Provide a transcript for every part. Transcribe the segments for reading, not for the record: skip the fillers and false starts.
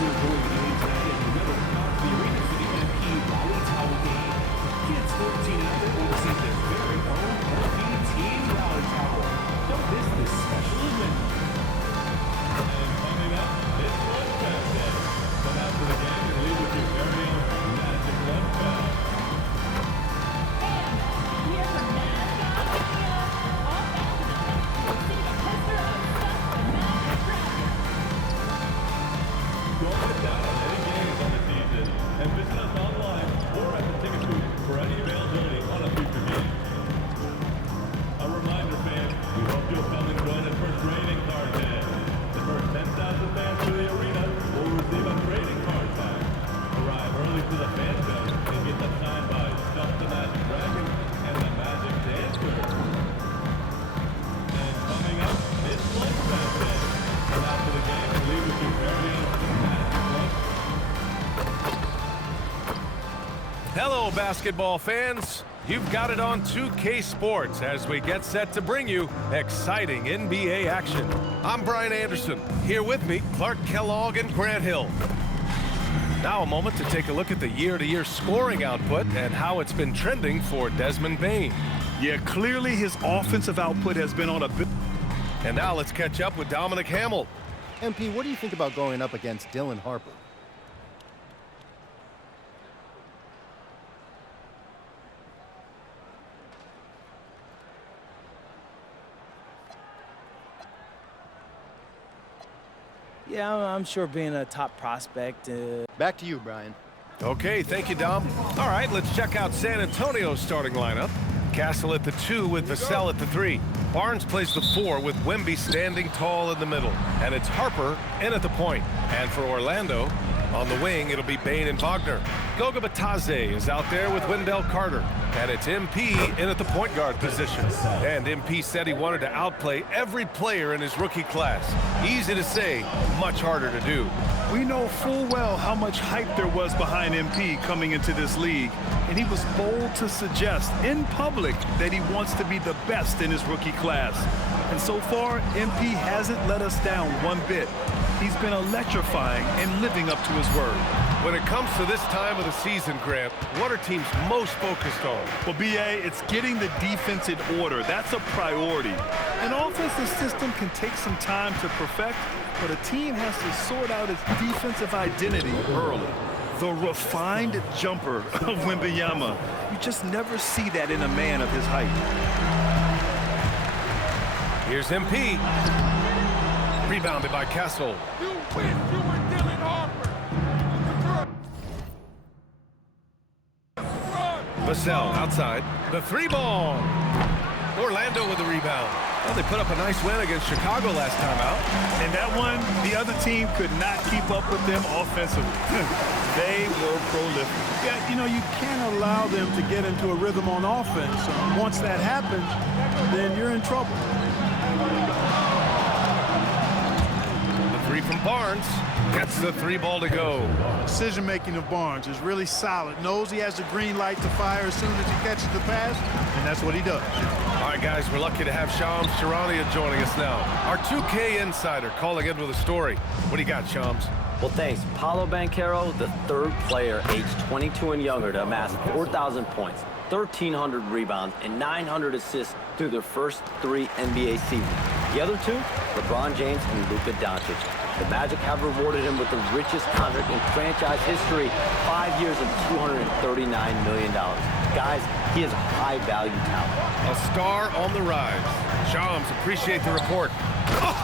we're going to game today, and remember to come to the arena for the MP Rally Towel Game. Kids 14 and under will receive their very own MP Team Rally Towel. Don't miss this special event. And coming up, it's Lunch Pass Day. Come out to the game and leave with your very own Magic Lunch Pass. And visit us online or at the ticket booth for any availability on a future game. A reminder, fans, we hope you'll come and join us for trading card day. The first 10,000 fans to the arena will receive a trading card pack. Arrive early to the fan zone and get them signed by Stuff the Magic Dragon and the Magic Dancer. And coming up, it's Lunch Pass Day. Come out to the game and leave with your very own Magic Lunch. Hello, basketball fans. You've got it on 2K Sports as we get set to bring you exciting NBA action. I'm Brian Anderson. Here with me, Clark Kellogg and Grant Hill. Now a moment to take a look at the year-to-year scoring output and how it's been trending for Desmond Bane. Yeah, clearly his offensive output has been on a bit. And now let's catch up with Dominic Hamill. MP, what do you think about going up against Dylan Harper? Yeah, I'm sure being a top prospect. Back to you, Brian. Okay, thank you, Dom. All right, let's check out San Antonio's starting lineup. Castle at the 2 with Vassell at the 3. Barnes plays the 4 with Wemby standing tall in the middle. And it's Harper in at the point. And for Orlando, on the wing, it'll be Bane and Wagner. Goga Bitadze is out there with Wendell Carter. And it's MP in at the point guard position. And MP said he wanted to outplay every player in his rookie class. Easy to say, much harder to do. We know full well how much hype there was behind MP coming into this league, and he was bold to suggest in public that he wants to be the best in his rookie class. And so far, MP hasn't let us down one bit. He's been electrifying and living up to his word. When it comes to this time of the season, Grant, what are teams most focused on? Well, BA, it's getting the defense in order. That's a priority. An offensive system can take some time to perfect, but a team has to sort out its defensive identity early. The refined jumper of Wembanyama. You just never see that in a man of his height. Here's MP. Rebounded by Castle. Vassell outside. The 3 ball. Orlando with the rebound. Well, they put up a nice win against Chicago last time out. And that one, the other team could not keep up with them offensively. They were prolific. Yeah, you know, you can't allow them to get into a rhythm on offense. Once that happens, then you're in trouble. The 3 from Barnes. Gets the 3 ball to go. Decision-making of Barnes is really solid. Knows he has the green light to fire as soon as he catches the pass, and that's what he does. All right, guys, we're lucky to have Shams Charania joining us now. Our 2K insider calling in with a story. What do you got, Shams? Well, thanks. Paulo Banchero, the 3rd player aged 22 and younger to amass 4,000 points, 1,300 rebounds, and 900 assists through their first 3 NBA seasons. The other 2, LeBron James and Luka Doncic. The Magic have rewarded him with the richest contract in franchise history, 5 years and $239 million. Guys, he is a high-value talent. A star on the rise. Shams, appreciate the report.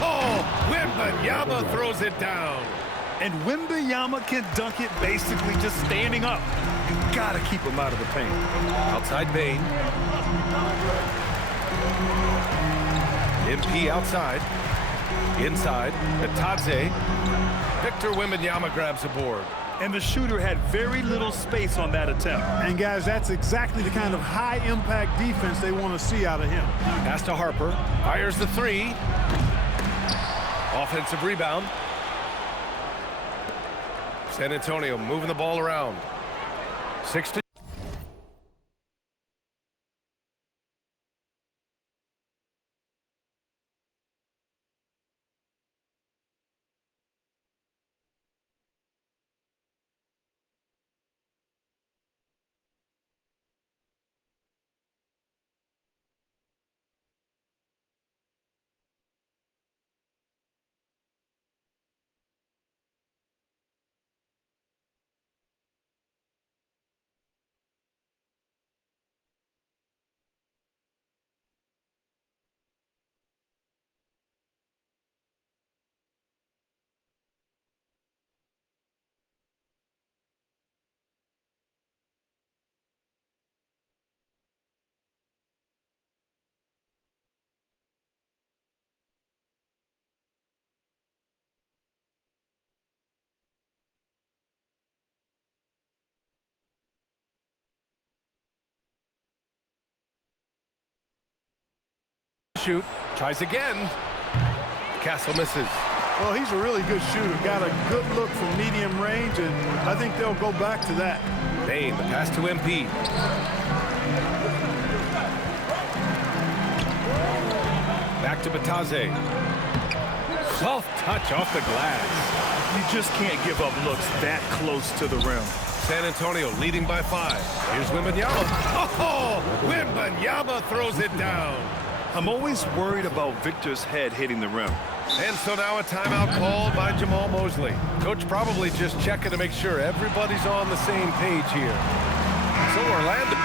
Oh, Wembanyama throws it down. And Wembanyama can dunk it basically just standing up. You gotta keep him out of the paint. Outside Bane. MP outside. Inside, Bitadze. Victor Wembanyama grabs a board. And the shooter had very little space on that attempt. And, guys, that's exactly the kind of high-impact defense they want to see out of him. Pass to Harper. Fires the 3. Offensive rebound. San Antonio moving the ball around. 6 to shoot. Tries again. Castle misses. Well, he's a really good shooter. Got a good look from medium range, and I think they'll go back to that. Bain, the pass to MP. Back to Bataze. Soft touch off the glass. You just can't give up looks that close to the rim. San Antonio leading by 5. Here's Wembanyama. Oh, Wembanyama throws it down. I'm always worried about Victor's head hitting the rim. And so now a timeout called by Jamal Mosley. Coach probably just checking to make sure everybody's on the same page here. So Orlando.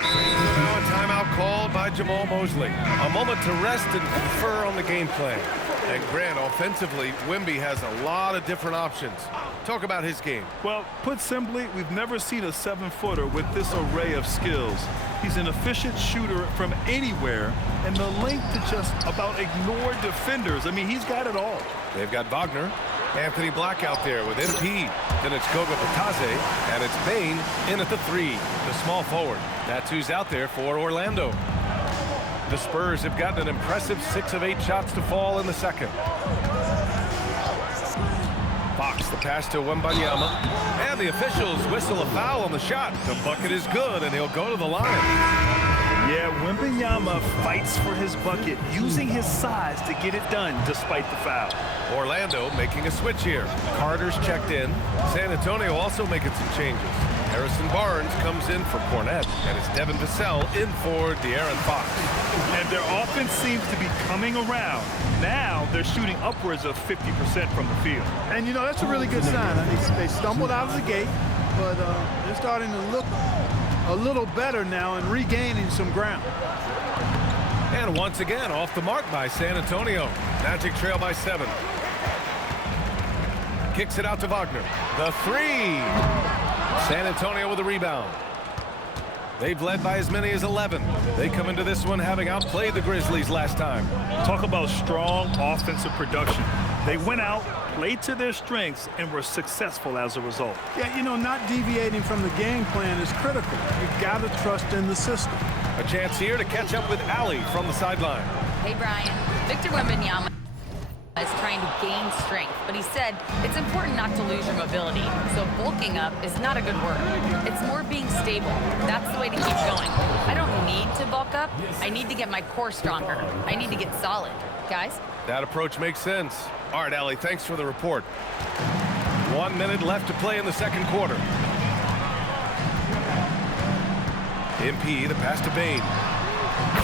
Now a timeout called by Jamal Mosley. A moment to rest and confer on the game plan. And Grant, offensively, Wemby has a lot of different options. Talk about his game. Well, put simply, we've never seen a 7-footer with this array of skills. He's an efficient shooter from anywhere, and the length to just about ignore defenders. I mean, he's got it all. They've got Wagner, Anthony Black out there with MP. Then it's Goga Bataze, and it's Bain in at the 3, the small forward. That's who's out there for Orlando. The Spurs have gotten an impressive 6 of 8 shots to fall in the second. Fox, the pass to Wembanyama. And the officials whistle a foul on the shot. The bucket is good, and he'll go to the line. Yeah, Wembanyama fights for his bucket, using his size to get it done despite the foul. Orlando making a switch here. Carter's checked in. San Antonio also making some changes. Harrison Barnes comes in for Cornette, and it's Devin Vassell in for De'Aaron Fox. And their offense seems to be coming around. Now they're shooting upwards of 50% from the field. And, you know, that's a really good sign. I mean, they stumbled out of the gate, but they're starting to look a little better now and regaining some ground. And once again, off the mark by San Antonio. Magic trail by 7. Kicks it out to Wagner. The 3. San Antonio with a rebound. They've led by as many as 11. They come into this one having outplayed the Grizzlies last time. Talk about strong offensive production. They went out, played to their strengths, and were successful as a result. Yeah, you know, not deviating from the game plan is critical. You've got to trust in the system. A chance here to catch up with Allie from the sideline. Hey, Brian. Victor Wembanyama is trying to gain strength, but he said it's important not to lose your mobility. So bulking up is not a good word. It's more being stable. That's the way to keep going. I don't need to bulk up. I need to get my core stronger. I need to get solid. Guys? That approach makes sense. All right, Allie, thanks for the report. 1 minute left to play in the second quarter. MP, the pass to Bain.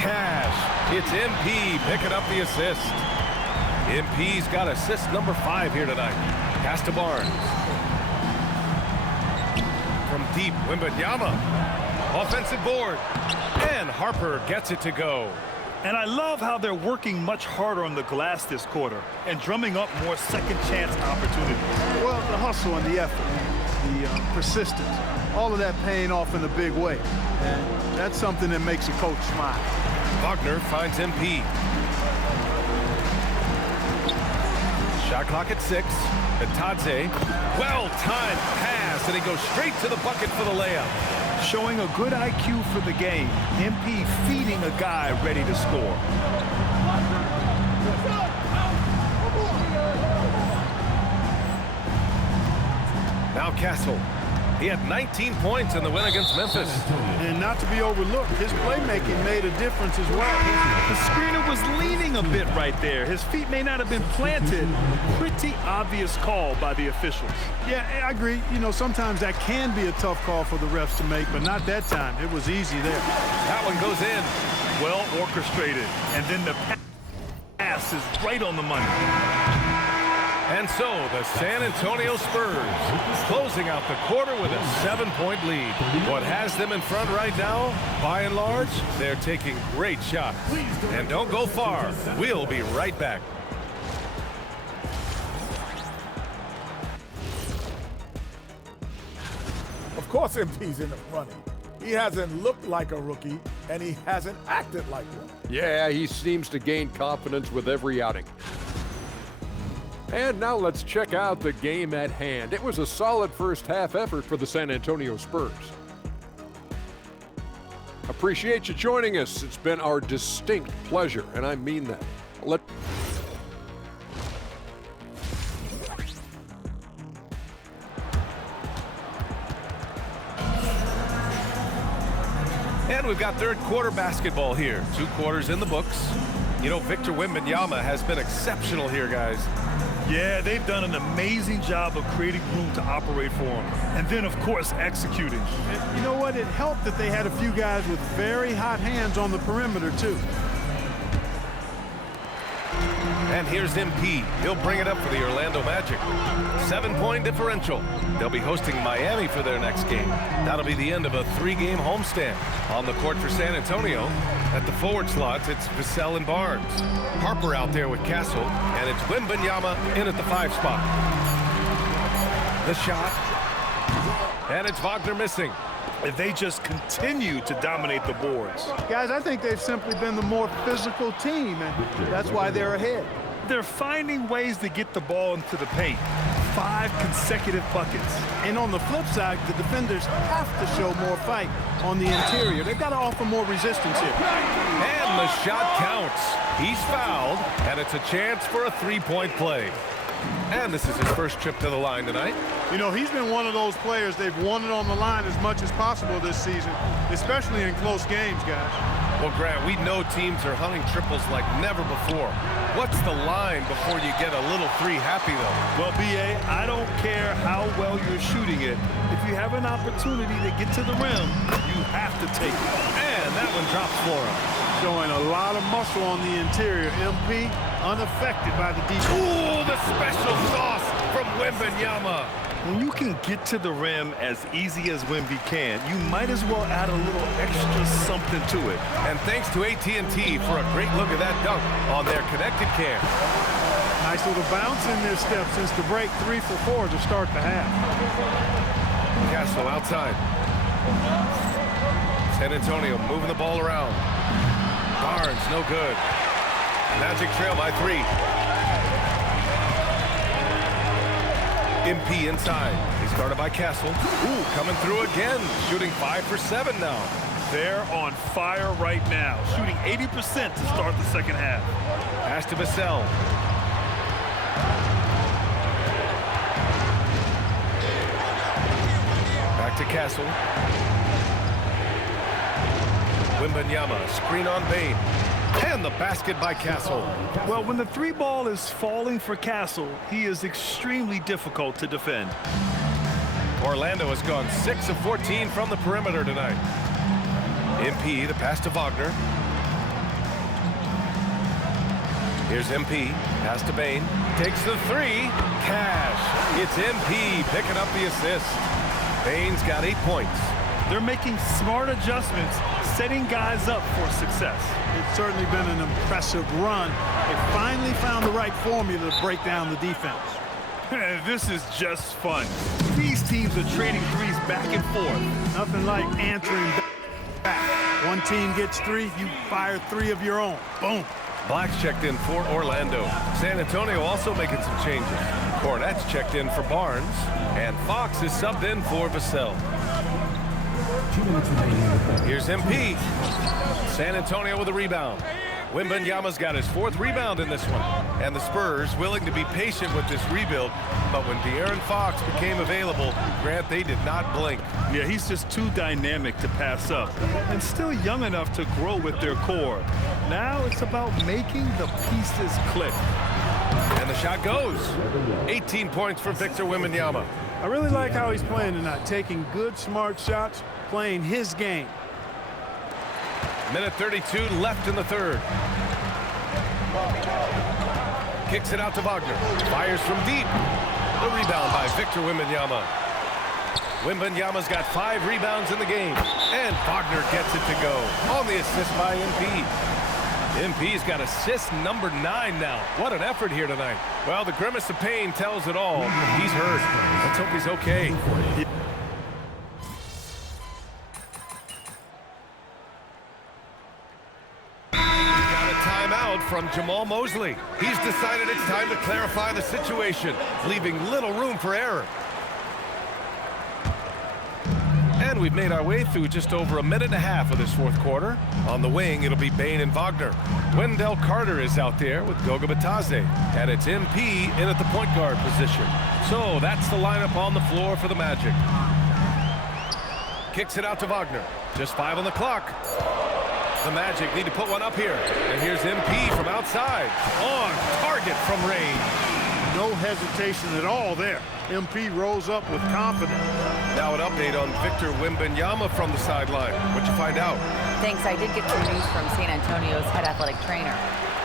Cash. It's MP picking up the assist. MP's got assist number 5 here tonight. Pass to Barnes. From deep, Wembanyama. Offensive board. And Harper gets it to go. And I love how they're working much harder on the glass this quarter and drumming up more second chance opportunities. Well, the hustle and the effort, the persistence, all of that paying off in a big way. And that's something that makes a coach smile. Wagner finds MP. Shot clock at 6. Bataze. Well-timed pass, and he goes straight to the bucket for the layup. Showing a good IQ for the game. MP feeding a guy ready to score. Now Castle. He had 19 points in the win against Memphis. And not to be overlooked, his playmaking made a difference as well. The screener was leaning a bit right there. His feet may not have been planted. Pretty obvious call by the officials. Yeah, I agree. You know, sometimes that can be a tough call for the refs to make, but not that time. It was easy there. That one goes in. Well orchestrated. And then the pass is right on the money. And so the San Antonio Spurs closing out the quarter with a 7-point lead. What has them in front right now, by and large, they're taking great shots. And don't go far. We'll be right back. Of course MP's in the running. He hasn't looked like a rookie, and he hasn't acted like one. Yeah, he seems to gain confidence with every outing. And now let's check out the game at hand. It was a solid first half effort for the San Antonio Spurs. Appreciate you joining us. It's been our distinct pleasure, and I mean that. And we've got third quarter basketball here. 2 quarters in the books. You know, Victor Wembanyama has been exceptional here, guys. Yeah, they've done an amazing job of creating room to operate for him. And then, of course, executing. And you know what? It helped that they had a few guys with very hot hands on the perimeter, too. And here's MP. He'll bring it up for the Orlando Magic. 7-point differential. They'll be hosting Miami for their next game. That'll be the end of a 3-game homestand. On the court for San Antonio, at the forward slots, it's Vassell and Barnes. Harper out there with Castle, and it's Wembanyama in at the 5 spot. The shot, and it's Wagner missing. They just continue to dominate the boards. Guys, I think they've simply been the more physical team, and that's why they're ahead. They're finding ways to get the ball into the paint. 5 consecutive buckets. And on the flip side, the defenders have to show more fight on the interior. They've got to offer more resistance here. And the shot counts. He's fouled, and it's a chance for a 3-point play. And this is his first trip to the line tonight. You know, he's been one of those players they've wanted on the line as much as possible this season, especially in close games, guys. Well, Grant, we know teams are hunting triples like never before. What's the line before you get a little 3 happy, though? Well, B.A., I don't care how well you're shooting it. If you have an opportunity to get to the rim, you have to take it. And that one drops for him. Showing a lot of muscle on the interior. MP unaffected by the defense. Ooh, the special sauce from Wembanyama. When you can get to the rim as easy as Wemby can, you might as well add a little extra something to it. And thanks to AT&T for a great look at that dunk on their connected cam. Nice little bounce in this step since the break. 3 for 4 to start the half. Castle outside. San Antonio moving the ball around. Barnes, no good. Magic trail by 3. MP inside. He's guarded by Castle. Ooh, coming through again. Shooting 5 for 7 now. They're on fire right now. Shooting 80% to start the second half. Pass to Vassell. Back to Castle. Wembanyama, screen on Bane. And the basket by Castle. Well, when the 3 ball is falling for Castle, he is extremely difficult to defend. Orlando has gone 6 of 14 from the perimeter tonight. MP, the pass to Wagner. Here's MP, pass to Bane. Takes the 3. Cash. It's MP picking up the assist. Bane's got 8 points. They're making smart adjustments, setting guys up for success. It's certainly been an impressive run. They finally found the right formula to break down the defense. This is just fun. These teams are trading threes back and forth. Nothing like answering back. One team gets 3, you fire 3 of your own. Boom. Black's checked in for Orlando. San Antonio also making some changes. Cornette's checked in for Barnes. And Fox is subbed in for Vassell. Here's MP. San Antonio with a rebound. Wembanyama's got his 4th rebound in this one. And the Spurs willing to be patient with this rebuild. But when De'Aaron Fox became available, Grant, they did not blink. Yeah, he's just too dynamic to pass up. And still young enough to grow with their core. Now it's about making the pieces click. And the shot goes. 18 points for Victor Wembanyama. I really like how he's playing tonight. Taking good, smart shots, playing his game. Minute 32 left in the 3rd. Kicks it out to Wagner. Fires from deep. The rebound by Victor Wembanyama. Wembanyama's got 5 rebounds in the game. And Wagner gets it to go on the assist by MP. MP's got assist number 9 now. What an effort here tonight. Well, the grimace of pain tells it all. He's hurt. Let's hope he's okay. From Jamal Mosley. He's decided it's time to clarify the situation, leaving little room for error. And we've made our way through just over a minute and a half of this fourth quarter. On the wing, it'll be Bane and Wagner. Wendell Carter is out there with Goga Batadze. And it's MP in at the point guard position. So that's the lineup on the floor for the Magic. Kicks it out to Wagner. Just 5 on the clock. The Magic need to put one up here. And here's MP from outside. On target from range. No hesitation at all there. MP rose up with confidence. Now an update on Victor Wembanyama from the sideline. What'd you find out? Thanks, I did get some news from San Antonio's head athletic trainer.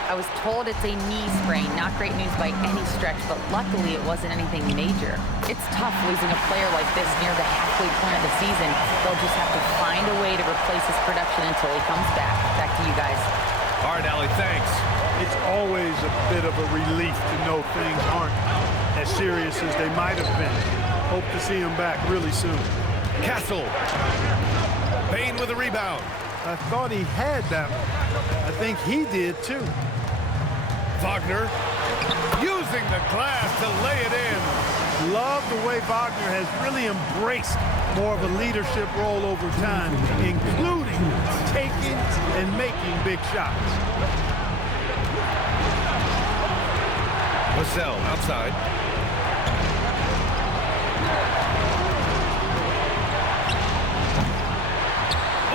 I was told it's a knee sprain, not great news by any stretch, but luckily it wasn't anything major. It's tough losing a player like this near the halfway point of the season. They'll just have to find a way to replace his production until he comes back. Back to you guys. All right, Allie, thanks. It's always a bit of a relief to know things aren't as serious as they might have been. Hope to see him back really soon. Castle. Bane with a rebound. I thought he had that one. I think he did too. Wagner using the glass to lay it in. Love the way Wagner has really embraced more of a leadership role over time, including taking and making big shots. Vassell outside.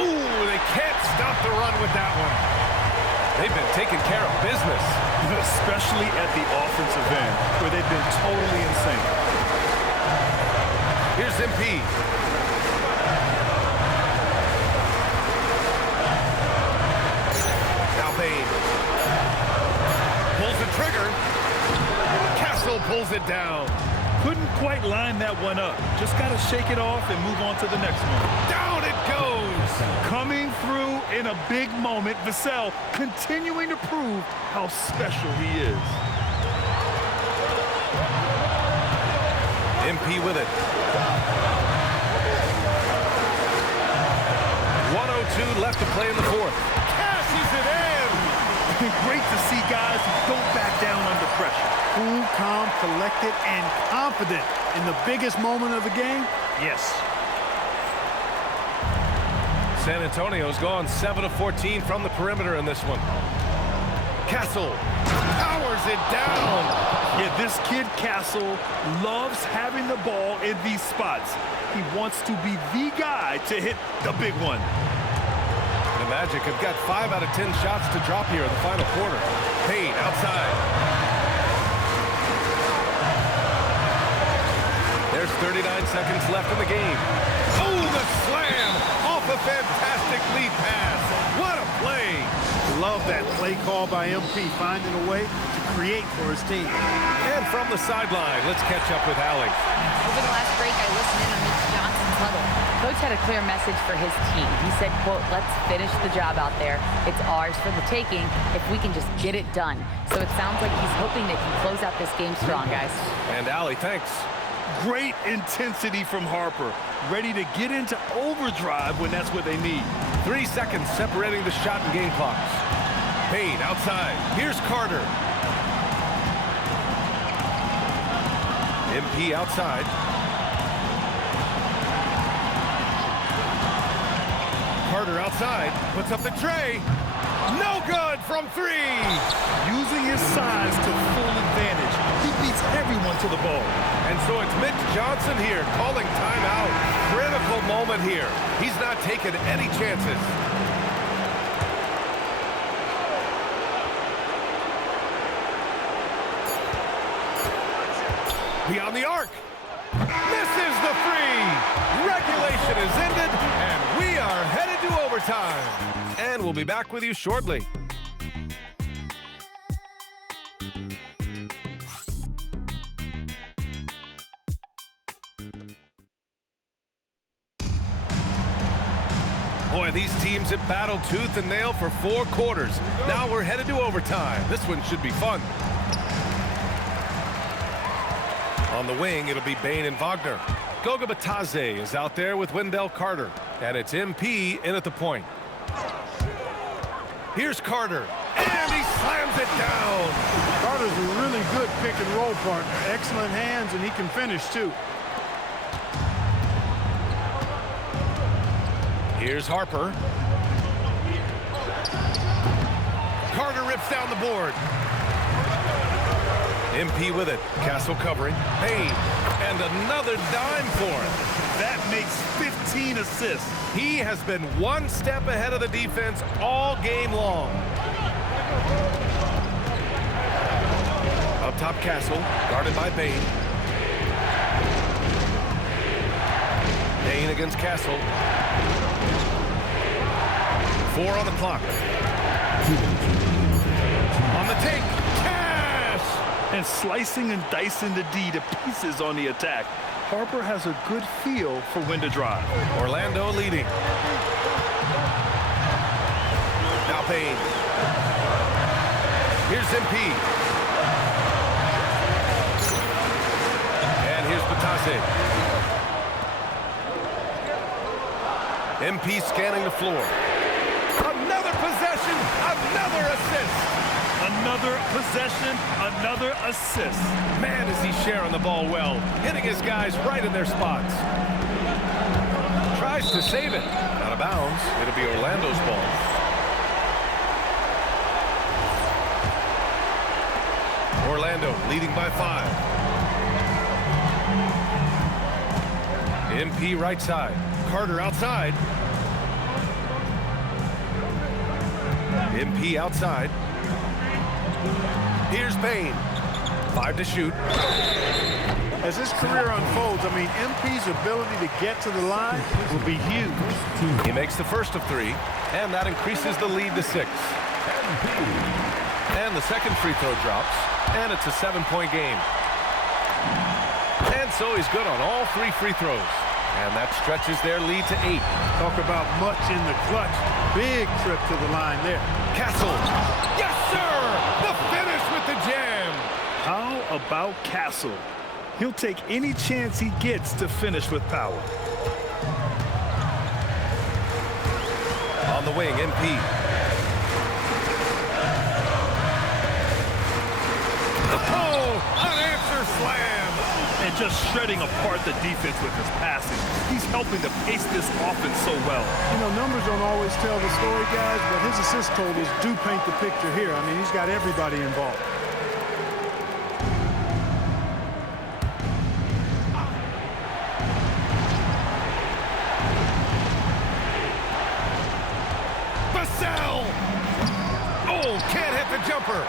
Ooh, they can't stop the run with that one. They've been taking care of business. Especially at the offensive end, where they've been totally insane. Here's MP. Now Bane. Pulls the trigger. Castle pulls it down. Couldn't quite line that one up. Just got to shake it off and move on to the next one. Down it goes. Coming through in a big moment, Vassell continuing to prove how special he is. MP with it. 1:02 left to play in the fourth. Cashes it in. Great to see guys who don't back down under pressure. Cool, calm, collected, and confident in the biggest moment of the game? Yes. San Antonio's gone 7 of 14 from the perimeter in this one. Castle powers it down. Yeah, this kid Castle loves having the ball in these spots. He wants to be the guy to hit the big one. The Magic have got 5 out of 10 shots to drop here in the final quarter. Payne outside. There's 39 seconds left in the game. Oh, the slam off a fantastic lead pass. What a play. Love that play call by MP, finding a way to create for his team. And from the sideline, let's catch up with Allie. Over the last break, I listened in on Mitch Johnson's huddle. Coach had a clear message for his team. He said, quote, let's finish the job out there. It's ours for the taking if we can just get it done. So it sounds like he's hoping they can close out this game strong, guys. And Allie, thanks. Great intensity from Harper. Ready to get into overdrive when that's what they need. 3 seconds separating the shot and game clocks. Payne outside. Here's Carter. MP outside. Carter outside. Puts up the tray. No good from 3. Using his size to full advantage. He beats everyone to the ball. And so it's Mitch Johnson here calling timeout. Critical moment here. He's not taking any chances. Beyond the arc. Misses the 3. Regulation is ended, and we are headed to overtime. And we'll be back with you shortly. Boy, these teams have battled tooth and nail for 4 quarters. Now we're headed to overtime. This one should be fun. On the wing, it'll be Bane and Wagner. Goga Batadze is out there with Wendell Carter. And it's MP in at the point. Here's Carter. And he slams it down. Carter's a really good pick and roll partner. Excellent hands, and he can finish too. Here's Harper. Carter rips down the board. MP with it. Castle covering. Payne. And another dime for him. That makes 15 assists. He has been one step ahead of the defense all game long. Up top, Castle, guarded by Payne. Payne against Castle. 4 on the clock. On the take, Cash! And slicing and dicing the D to pieces on the attack. Harper has a good feel for when to drive. Orlando leading. Now Payne. Here's MP. And here's Batase. MP scanning the floor. Another possession, another assist. Another possession, another assist. Man, is he sharing the ball well, hitting his guys right in their spots. Tries to save it. Out of bounds. It'll be Orlando's ball. Orlando leading by 5. MP right side. Carter outside. MP outside. Here's Payne. 5 to shoot. As his career unfolds, I mean, MP's ability to get to the line will be huge. He makes the first of 3, and that increases the lead to 6. And the second free throw drops, and it's a 7-point game. And so he's good on all 3 free throws. And that stretches their lead to 8. Talk about much in the clutch. Big trip to the line there. Castle. Yes, sir! The finish with the jam. How about Castle? He'll take any chance he gets to finish with power. On the wing, MP. Oh, unanswered slam. And just shredding apart the defense with his passing. He's helping to pace this offense so well. You know, numbers don't always tell the story, guys, but his assist totals do paint the picture here. I mean, he's got everybody involved. Vassell! Oh, can't hit the jumper.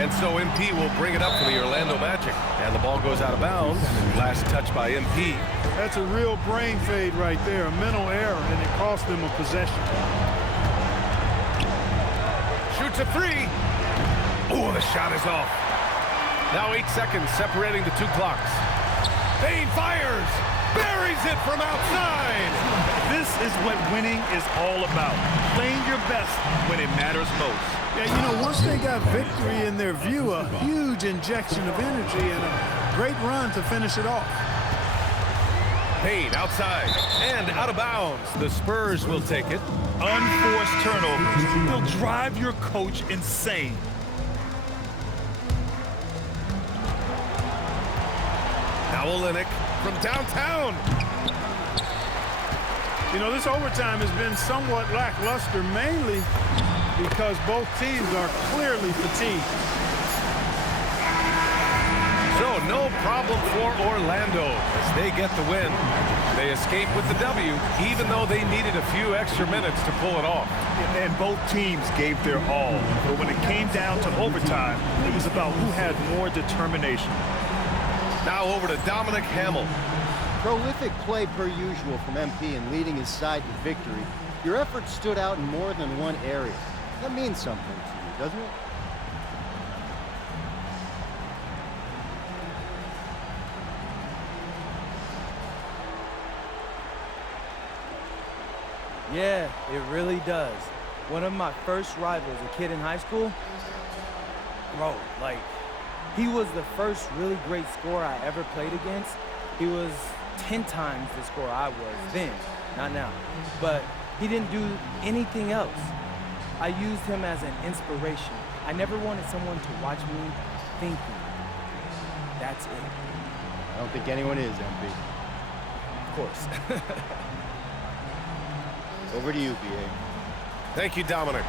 And so MP will bring it up for the Orlando Magic. And the ball goes out of bounds. Last touch by MP. That's a real brain fade right there, a mental error, and it cost them a possession. Shoots a 3. Oh, the shot is off. Now 8 seconds separating the 2 clocks. Payne fires. Buries it from outside. This is what winning is all about. Playing your best when it matters most. Yeah, you know, once they got victory in their view, a huge injection of energy and a great run to finish it off. Payne outside and out of bounds. The Spurs will take it. Unforced turnovers. They'll drive your coach insane. Now Olynyk from downtown. You know, this overtime has been somewhat lackluster, mainly because both teams are clearly fatigued. So no problem for Orlando as they get the win. They escape with the W, even though they needed a few extra minutes to pull it off. And both teams gave their all. But when it came down to overtime, it was about who had more determination. Now over to Dominic Hamel. Prolific play per usual from MP and leading his side to victory. Your efforts stood out in more than one area. That means something to you, doesn't it? Yeah, it really does. One of my first rivals, a kid in high school, bro, like, he was the first really great scorer I ever played against. He was 10 times the scorer I was then, not now. But he didn't do anything else. I used him as an inspiration. I never wanted someone to watch me thinking. That's it. I don't think anyone is, MP. Of course. Over to you, BA. Thank you, Dominic.